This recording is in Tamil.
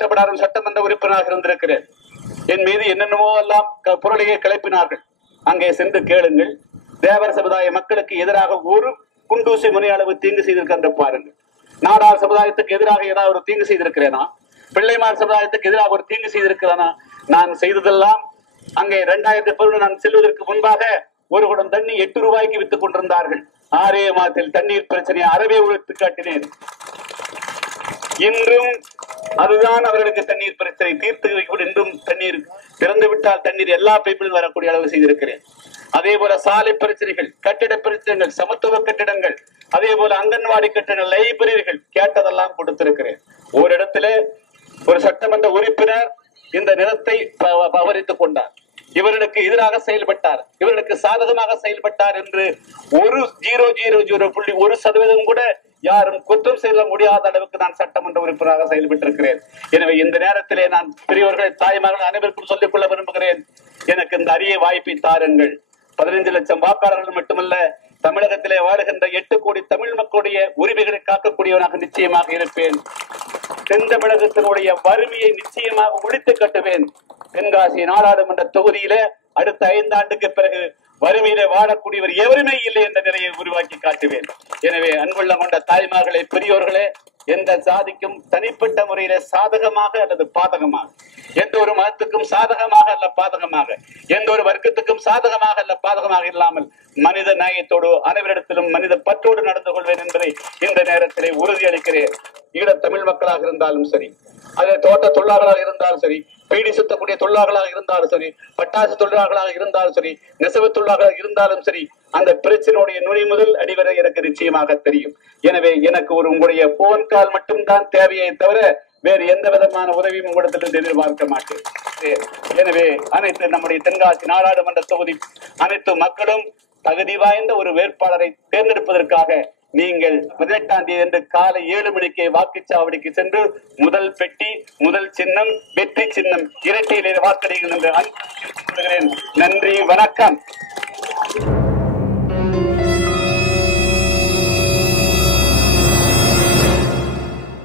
நாடாளும் சட்டமன்ற உறுப்பினராக இருந்திருக்கிறேன். என் மீது என்னென்னவோ எல்லாம் புரளியை கிளப்பினார்கள். அங்கே சென்று கேளுங்கள். தேவர் சமுதாய மக்களுக்கு எதிராக ஒரு குண்டூசி முனை அளவு தீங்கு செய்திருக்கின்ற பாருங்கள். நாடார் சமுதாயத்துக்கு எதிராக ஏதாவது ஒரு தீங்கு செய்திருக்கிறேனா? பிள்ளைமார் சமுதாயத்துக்கு எதிராக ஒரு தீங்கு செய்திருக்கிறேனா? நான் செய்ததெல்லாம் அங்கே இரண்டாயிரத்தி பதினொன்று நான் செல்வதற்கு முன்பாக ஒரு குடம் தண்ணி எட்டு ரூபாய்க்கு வித்துக் கொண்டிருந்தார்கள். ஆரே மாதத்தில் தண்ணீர் பிரச்சனையை அறவே உழைத்து காட்டினேன். இன்றும் அதுதான் அவர்களுக்கு தண்ணீர் பிரச்சனை. தீர்த்து வைக்கப்படும் என்றும் தண்ணீர் திறந்து விட்டால் தண்ணீர் எல்லா பைப்பிலும் வரக்கூடிய அளவு செய்திருக்கிறேன். அதே போல சாலை பிரச்சனைகள் கட்டிட பிரச்சனைகள் சமத்துவ கட்டிடங்கள் அதே போல அங்கன்வாடி கட்டிடங்கள் லைப்ரரிகள் கேட்டதெல்லாம் கொடுத்திருக்கிறேன். ஒரு இடத்துல ஒரு சட்டமன்ற உறுப்பினர் இந்த நிலத்தை ப- அபகரித்துக் கொண்டார். இவர்களுக்கு எதிராக செயல்பட்டார். இவர்களுக்கு சாதகமாக செயல்பட்டார் என்று ஒரு ஜீரோ ஜீரோ ஜீரோ புள்ளி ஒரு சதவீதம் கூட யாரும் குற்றம் செய்ய முடியாத அளவுக்கு நான் சட்டமன்ற உறுப்பினராக செயல்பட்டிருக்கிறேன். எனவே இந்த நேரத்திலே நான் பெரியவர்கள் தாய்மார்கள் அனைவருக்கும் சொல்லிக் கொள்ள விரும்புகிறேன். எனக்கு இந்த அரிய வாய்ப்பை தாருங்கள். பதினைந்து லட்சம் வாக்காளர்கள் மட்டுமல்ல தமிழகத்திலே வாழுகின்ற எட்டு கோடி தமிழ் மக்களுடைய உரிமைகளை காக்கக்கூடியவனாக நிச்சயமாக இருப்பேன். தென் தமிழகத்தினுடைய வறுமையை நிச்சயமாக ஒழித்து கட்டுவேன். தென்காசி நாடாளுமன்ற தொகுதியில அடுத்த ஐந்தாண்டுக்கு பிறகு வறுமையிலே வாழக்கூடியவர் எவருமே இல்லை என்ற நிலையை உருவாக்கி காட்டுவேன். எனவே அன்புள்ள கொண்ட தாய்மார்களே பெரியோர்களே எந்த சாதிக்கும் தனிப்பட்ட முறையில சாதகமாக அல்லது பாதகமாக எந்த ஒரு மதத்துக்கும் சாதகமாக அல்ல பாதகமாக எந்த ஒரு வர்க்கத்துக்கும் சாதகமாக அல்ல பாதகமாக இல்லாமல் மனித நியாயத்தோடு அனைவரிடத்திலும் மனித பற்றோடு நடந்து கொள்வேன் என்பதை இந்த நேரத்திலே உறுதியளிக்கிறேன். ஈழத் தமிழ் மக்களாக இருந்தாலும் சரி அதே தோட்ட தொழிலாளர்களாக இருந்தாலும் சரி பீடி சுத்தக்கூடிய தொழிலாளர்களாக இருந்தாலும் சரி பட்டாசு தொழிலாளர்களாக இருந்தாலும் சரி நெசவு தொழிலாளர்களாக இருந்தாலும் சரி அந்த பிரச்சனையுடைய நுனி முதல் அடிவரை எனக்கு நிச்சயமாக தெரியும். எனவே எனக்கு ஒரு உங்களுடைய போன் கால் மட்டும்தான் தேவையை தவிர வேறு எந்த விதமான உதவியும் உங்களிடத்திலிருந்து எதிர்பார்க்க மாட்டேன். எனவே அனைத்து நம்முடைய தென்காசி நாடாளுமன்ற தொகுதி அனைத்து மக்களும் தகுதி வாய்ந்த ஒரு வேட்பாளரை தேர்ந்தெடுப்பதற்காக நீங்கள் பதினெட்டாம் தேதி அன்று காலை ஏழு மணிக்கு வாக்குச்சாவடிக்கு சென்று முதல் பெட்டி முதல் சின்னம் வெற்றி சின்னம் இரட்டையிலே வாக்களிங்கள் என்று நன்றி வணக்கம்.